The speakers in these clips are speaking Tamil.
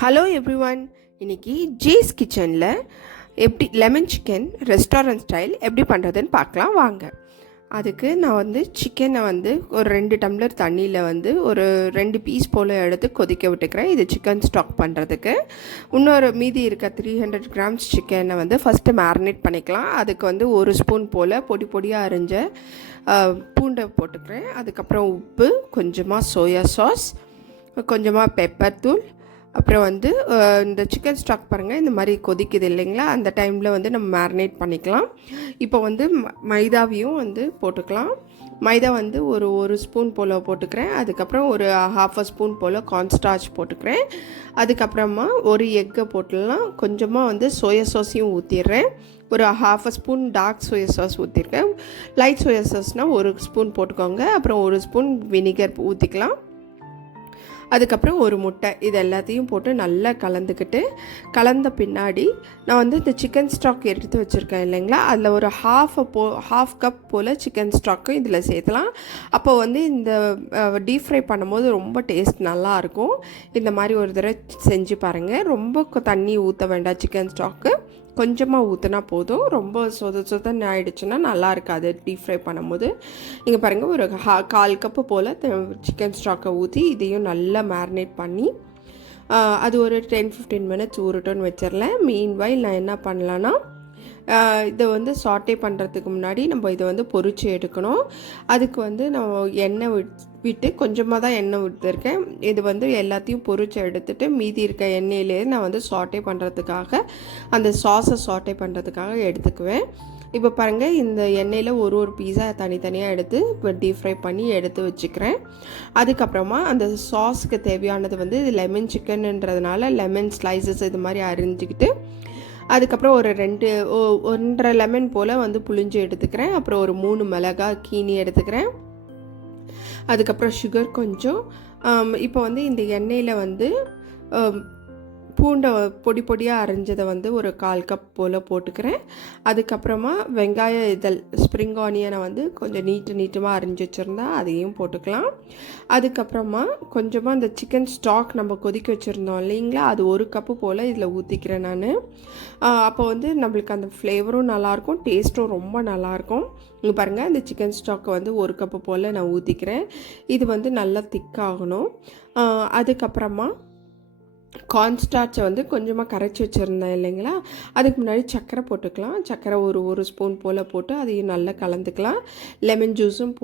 Hello everyone. இன்றைக்கி ஜீஸ் கிச்சனில் எப்படி லெமன் சிக்கன் ரெஸ்டாரண்ட் ஸ்டைல் எப்படி பண்ணுறதுன்னு பார்க்கலாம் வாங்க. அதுக்கு நான் சிக்கனை ஒரு 2 டம்ளர் தண்ணியில் ஒரு 2 பீஸ் போல் எடுத்து கொதிக்க விட்டுக்கிறேன். இது சிக்கன் ஸ்டாக் பண்ணுறதுக்கு. இன்னொரு மீதி இருக்க 300 கிராம்ஸ் சிக்கனை ஃபஸ்ட்டு மேரினேட் பண்ணிக்கலாம். அதுக்கு 1 ஸ்பூன் போல் பொடி பொடியாக அரிஞ்ச பூண்டை போட்டுக்கிறேன். அதுக்கப்புறம் உப்பு, கொஞ்சமாக சோயா சாஸ், கொஞ்சமாக பெப்பர் தூள், அப்புறம் இந்த சிக்கன் ஸ்டாக் பாருங்கள் இந்த மாதிரி கொதிக்குது இல்லைங்களா, அந்த டைமில் நம்ம மேரினேட் பண்ணிக்கலாம். இப்போ மைதாவையும் போட்டுக்கலாம். மைதா ஒரு ஸ்பூன் போல் போட்டுக்கிறேன். அதுக்கப்புறம் ஒரு 1/2 ஸ்பூன் போல் கார்ன்ஸ்டார்ச் போட்டுக்கிறேன். அதுக்கப்புறமா ஒரு எக்கை போட்டுடலாம். கொஞ்சமாக சோயா சாஸையும் ஊற்றிடுறேன். ஒரு 1/2 ஸ்பூன் டார்க் சோயா சாஸ் ஊற்றிருக்கேன். லைட் சோயா சாஸ்னால் 1 ஸ்பூன் போட்டுக்கோங்க. அப்புறம் 1 ஸ்பூன் வினிகர் ஊற்றிக்கலாம். அதுக்கப்புறம் ஒரு முட்டை, இது எல்லாத்தையும் போட்டு நல்லா கலந்த பின்னாடி நான் இந்த சிக்கன் ஸ்டாக் எடுத்து வச்சுருக்கேன் இல்லைங்களா, அதில் ஒரு ஹாஃப் கப் போல் சிக்கன் ஸ்டாக்கும் இதில் சேர்த்தலாம். அப்போ இந்த டீப் ஃப்ரை பண்ணும்போது ரொம்ப டேஸ்ட் நல்லாயிருக்கும். இந்த மாதிரி ஒரு தடவை செஞ்சு பாருங்கள். ரொம்ப தண்ணி ஊற்ற வேண்டாம். சிக்கன் ஸ்டாக்கு கொஞ்சமாக ஊற்றினா போதும். ரொம்ப சொதன்னு ஆகிடுச்சுன்னா நல்லா இருக்காது டீப் ஃப்ரை பண்ணும்போது. நீங்கள் பாருங்கள், ஒரு 1/4 கப்பு போல் சிக்கன் ஸ்டாக்கை ஊற்றி இதையும் நல்லா மேரினேட் பண்ணி அது ஒரு 10-15 மினிட்ஸ் ஊறட்டும்னு வச்சிடலாம். மீன்வைல் நான் என்ன பண்ணலான்னா, இதை சாட்டே பண்ணுறதுக்கு முன்னாடி நம்ம இதை பொரிச்சு எடுக்கணும். அதுக்கு நான் எண்ணெய் விட்டு கொஞ்சமாக தான் எண்ணெய் விட்டுருக்கேன். இது எல்லாத்தையும் பொரிச்சு எடுத்துகிட்டு மீதி இருக்க எண்ணெயிலே நான் சாட்டே பண்ணுறதுக்காக அந்த சாஸை சாட்டே பண்ணுறதுக்காக எடுத்துக்குவேன். இப்போ பாருங்கள், இந்த எண்ணெயில் ஒரு பீஸா தனித்தனியாக எடுத்து இப்போ டீப் ஃப்ரை பண்ணி எடுத்து வச்சுக்கிறேன். அதுக்கப்புறமா அந்த சாஸுக்கு தேவையானது இது லெமன் சிக்கன்ன்றதுனால லெமன் ஸ்லைசஸ் இது மாதிரி அரிஞ்சிக்கிட்டு, அதுக்கப்புறம் ஒரு 1.5 லெமன் போல் புளிஞ்சு எடுத்துக்கிறேன். அப்புறம் ஒரு 3 மிளகாய் கீனி எடுத்துக்கிறேன். அதுக்கப்புறம் சுகர் கொஞ்சம். இப்போ இந்த எண்ணெயில் பூண்டை பொடி பொடியாக அரைஞ்சதை ஒரு 1/4 கப் போல் போட்டுக்கிறேன். அதுக்கப்புறமா வெங்காய இதழ் ஸ்ப்ரிங் ஆனியனை கொஞ்சம் நீட்டமாக அரிஞ்சு வச்சுருந்தா அதையும் போட்டுக்கலாம். அதுக்கப்புறமா கொஞ்சமாக இந்த சிக்கன் ஸ்டாக் நம்ம கொதிக்க வச்சுருந்தோம் இல்லைங்களா, அது 1 கப்பு போல் இதில் ஊற்றிக்கிறேன் நான். அப்போ நம்மளுக்கு அந்த ஃப்ளேவரும் நல்லாயிருக்கும், டேஸ்ட்டும் ரொம்ப நல்லாயிருக்கும். இங்கே பாருங்கள், இந்த சிக்கன் ஸ்டாக்கை 1 கப்பு போல் நான் ஊற்றிக்கிறேன். இது நல்லா திக்காகணும். அதுக்கப்புறமா கார்ன்ஸ்டார்ச்சை கொஞ்சமாக கரைச்சி வச்சுருந்தேன் இல்லைங்களா, அதுக்கு முன்னாடி சர்க்கரை போட்டுக்கலாம். சர்க்கரை ஒரு ஸ்பூன் போல் போட்டு அதையும் நல்லா கலந்துக்கலாம். லெமன் ஜூஸும்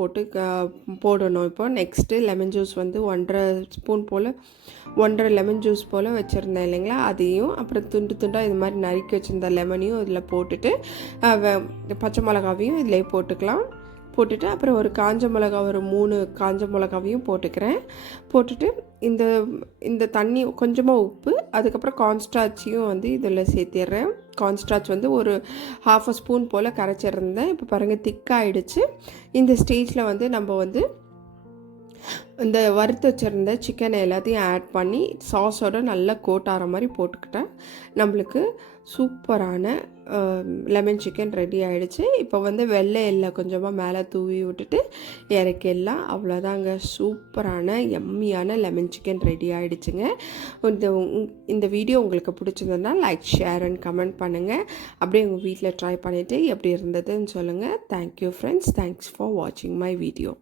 போடணும். இப்போ நெக்ஸ்ட்டு லெமன் ஜூஸ் 1.5 ஸ்பூன் போல் 1.5 லெமன் ஜூஸ் போல் வச்சுருந்தேன் இல்லைங்களா, அதையும் அப்புறம் துண்டாக இது மாதிரி நறுக்கி வச்சுருந்த லெமனையும் இதில் போட்டுட்டு பச்சை மிளகாவையும் இதிலே போட்டுட்டு அப்புறம் ஒரு காஞ்ச மிளகா ஒரு 3 காஞ்ச மிளகாவையும் போட்டுக்கிறேன். போட்டுட்டு இந்த தண்ணி கொஞ்சமாக உப்பு, அதுக்கப்புறம் கார்ன்ஸ்டார்ச்சையும் இதில் சேர்த்திடுறேன். கார்ன்ஸ்டார்ச் ஒரு 1/2 ஸ்பூன் போல் கரைச்சிருந்தேன். இப்போ பாருங்கள், திக்காகிடுச்சு. இந்த ஸ்டேஜில் நம்ம இந்த வறுத்து வச்சுருந்த சிக்கனை எல்லாத்தையும் ஆட் பண்ணி சாஸோடு நல்லா கோட் ஆகிற மாதிரி போட்டுக்கிட்டேன். நம்மளுக்கு சூப்பரான லெமன் சிக்கன் ரெடி ஆகிடுச்சு. இப்போ வெள்ளை எண்ணெய் கொஞ்சமாக மேலே தூவி விட்டுட்டு இறக்கிடலாம். அவ்வளோதாங்க, சூப்பரான எம்மியான லெமன் சிக்கன் ரெடி ஆகிடுச்சுங்க. இந்த வீடியோ உங்களுக்கு பிடிச்சிருந்ததுன்னா லைக், ஷேர் அண்ட் கமெண்ட் பண்ணுங்கள். அப்படியே உங்கள் வீட்டில் ட்ரை பண்ணிவிட்டு எப்படி இருந்ததுன்னு சொல்லுங்கள். Thank you friends. தேங்க்ஸ் ஃபார் வாட்சிங் மை வீடியோ.